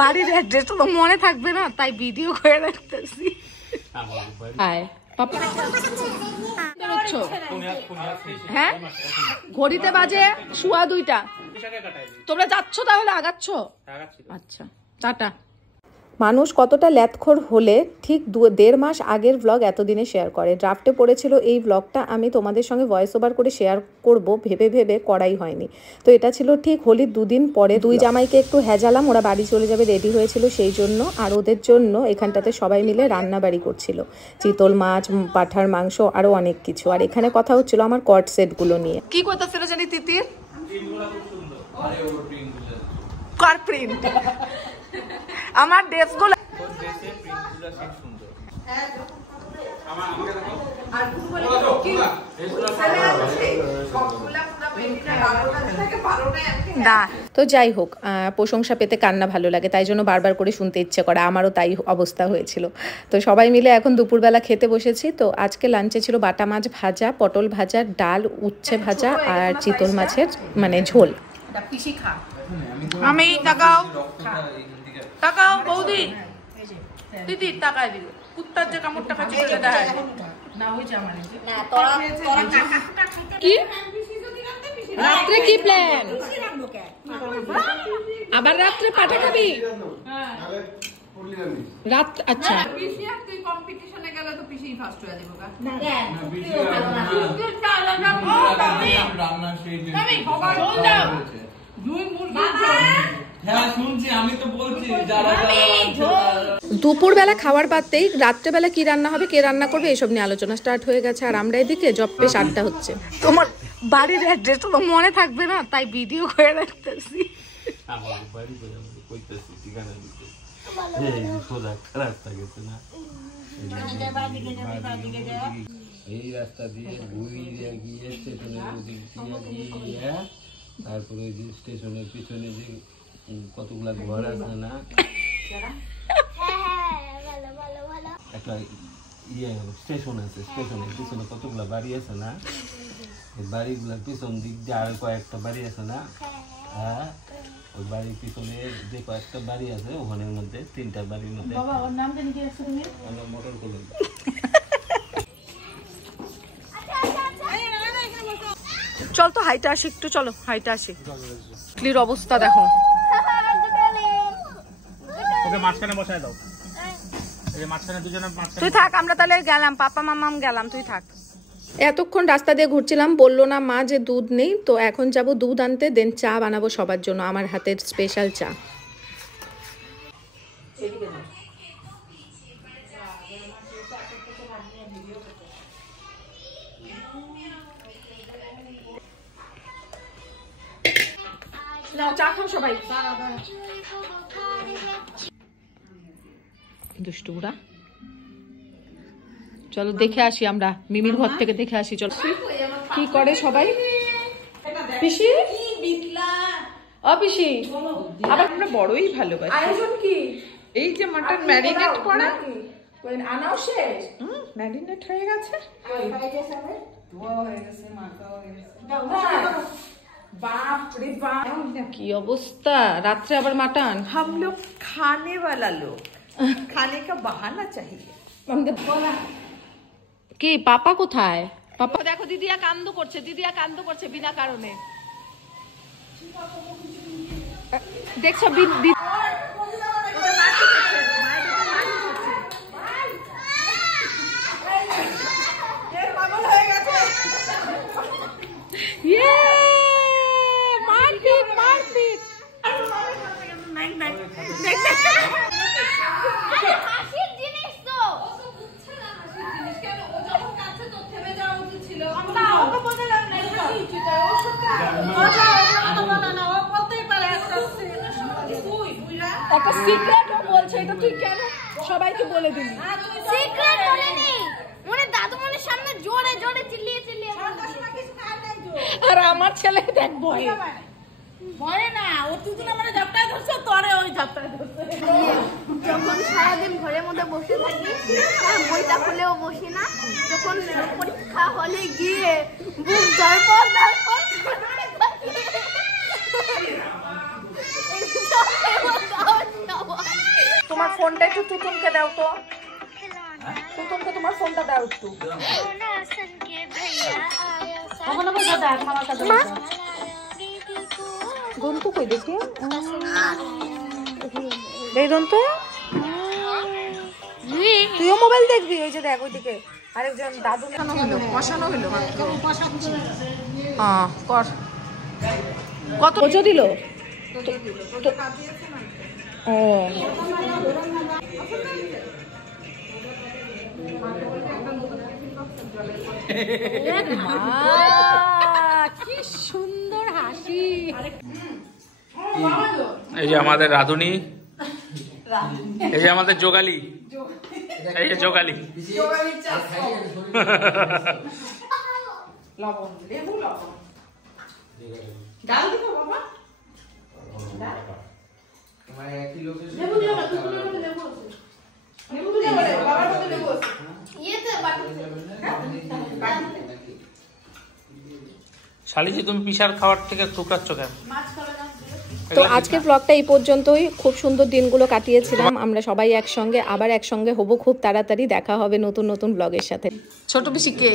বাড়ির অ্যাড্রেসটা তো মনে থাকবে না, তাই ভিডিও করে রাখতেছি। হ্যাঁ, ঘড়িতে বাজে 2:15। তোমরা যাচ্ছ তাহলে? আগাচ্ছ? আচ্ছা, টাটা। মানুষ কতটা ল্যাথখোর হলে ঠিক 1.5 মাস আগের ব্লগ এতদিনে শেয়ার করে। ড্রাফটে পড়েছিল এই ব্লগটা আমি তোমাদের সঙ্গে ভয়েস ওভার করে শেয়ার করব, ভেবে করাই হয়নি। তো এটা ছিল ঠিক হোলির 2 দিন পরে। 2 জামাইকে একটু হেজালাম, ওরা বাড়ি চলে যাবে রেডি হয়েছিল সেই জন্য। আর ওদের জন্য এখানটাতে সবাই মিলে রান্নাবাড়ি করছিল, চিতল মাছ, পাঠার মাংস, আরও অনেক কিছু। আর এখানে কথা হচ্ছিল আমার কট সেটগুলো নিয়ে। কি করতেছিল জানি তিতির? কর প্রিন্ট। আমার ড্রেসগুলো তো যাই হোক, প্রশংসা পেতে কান্না ভালো লাগে, তাই জন্য বারবার করে শুনতে ইচ্ছে করে। আমারও তাই অবস্থা হয়েছিল। তো সবাই মিলে এখন দুপুরবেলা খেতে বসেছি। তো আজকে লাঞ্চে ছিল বাটা মাছ ভাজা, পটল ভাজা, ডাল, উচ্ছে ভাজা আর চিতল মাছের মানে ঝোল। আমি তাকাও তাকাও বৌদি, দিদি তাকাই দিল কুত্তার যে কামড়টা খাচ্ছে সেটা দেখায় না। হইছে আমার কি রাত্রে কি প্ল্যান? আবার রাত্রে পাঠা খাবি? রাত আচ্ছা তুই কম্পিটিশনে গেলে তো পিসি ফার্স্ট হয়ে যাবে না। দুপুরবেলা খাওয়ার পাতেই রাত্রেবেলা কি রান্না হবে, কে রান্না করবে, এসব নিয়ে আলোচনা স্টার্ট হয়ে গেছে। আর আমরা এদিকে জব বেশ আড্ডা হচ্ছে। তোমার বাড়ির অ্যাড্রেসটা তো মনে থাকবে না, তাই ভিডিও করে রাখতেছি। এই রাস্তা দিয়ে ঘুরিয়ে গিয়ে তারপরে যে স্টেশনের পিছনে যে কতগুলা ঘর আছে না, একটা ইয়ে স্টেশন আছে, স্টেশনের পিছনে কতগুলা বাড়ি আছে না, বাড়িগুলার পিছন দিক দিয়ে আর কয়েকটা বাড়ি আছে না, হ্যাঁ ওই বাড়ির পিছনে যে কয়েকটা বাড়ি আছে ওখানের মধ্যে 3টা বাড়ির মধ্যে মোটর কলোনি। চল তো হাইটা আসি একটু, চলো হাইটা আসি। ক্লির অবস্থা দেখো। ওকে মাঝখানে বসায় দাও, এই মাঝখানে দুজনে মাঝখানে। তুই থাক, আমরা তাহলে গেলাম, পাপা মামাম গেলাম, তুই থাক। এতক্ষণ রাস্তা দিয়ে ঘুরছিলাম, বললো না মা যে দুধ নেই, তো এখন যাব দুধ আনতে, দেন চা বানাবো সবার জন্য, আমার হাতের স্পেশাল চা। চা খাও সবাই। দুষ্টুরা চলো দেখে আসি, আমরা মিমির ঘর থেকে দেখে আসি। চলো কি করে সবাই। পিসি ও পিসি, আবার আমরা বড়ই ভালোবাসি। আয়োজন কি? এই যে মাটন ম্যারিনেট করা, আনাও শেষ, ম্যারিনেট হয়ে গেছে। बाप रे बाप, की अवस्था। रात्रे आবার मटन। हम लोग खाने वाला लोग, खाने का बहाना चाहिए। কি পাপা কোথায়? পাপা দেখো দিদিয়া কান্দ করছে, দিদিয়া কান্দ করছে বিনা কারণে। দেখছো একটা সিক্রেট বলছে, এটা তুই কেন সবাইকে বলে দিলি? সিক্রেট বলেনি, মনে দাদু মনের সামনে জোরে জোরে চিল্লিয়ে চিল্লিয়ে। আর আমার ছেলে দেখ ভয়ে ভয়ে না, ও তুই না মানে ঝাপটায় ধরছে, তোরে ওই ঝাপটায় ধরছে। যখন সারাদিন ঘরের মধ্যে বসে থাকি, বইটা খুলেও বসি না, যখন পরীক্ষা হলে গিয়ে বুক ধরপর তোমার ফোনটা একটু তুতুমকে দাও তো, তুতুমকে তোমার ফোনটা দাও একটু। দন্তু কই দেখি, এই দন্তু তুইও মোবাইল দেখবি? ওই যে দেখ ওইদিকে আরেকজন দাদু বসানো হলো মাত্র। কর কত বোঝো দিল? ও কি সুন্দর হাসি। এই যে আমাদের রাধুনি, এই যে আমাদের যোগালি, এই যে যোগালি। লবণ, লেবু লবণ। ডাল দিব বাবা? লেবু দিও না, তুই লেবু আছে। লেবু দিও বলে, বাবার মধ্যে লেবু আছে। ইয়েতে বাটিতে। শালিজি তুমি পিসার খাওয়ার থেকে টুকরাচ্ছ কেন? তো আজকের ব্লগটা এই পর্যন্তই। খুব সুন্দর দিনগুলো কাটিয়েছিলাম আমরা সবাই একসঙ্গে, আবার একসঙ্গে হব খুব তাড়াতাড়ি। দেখা হবে নতুন নতুন ব্লগের সাথে। ছোট পিসিকে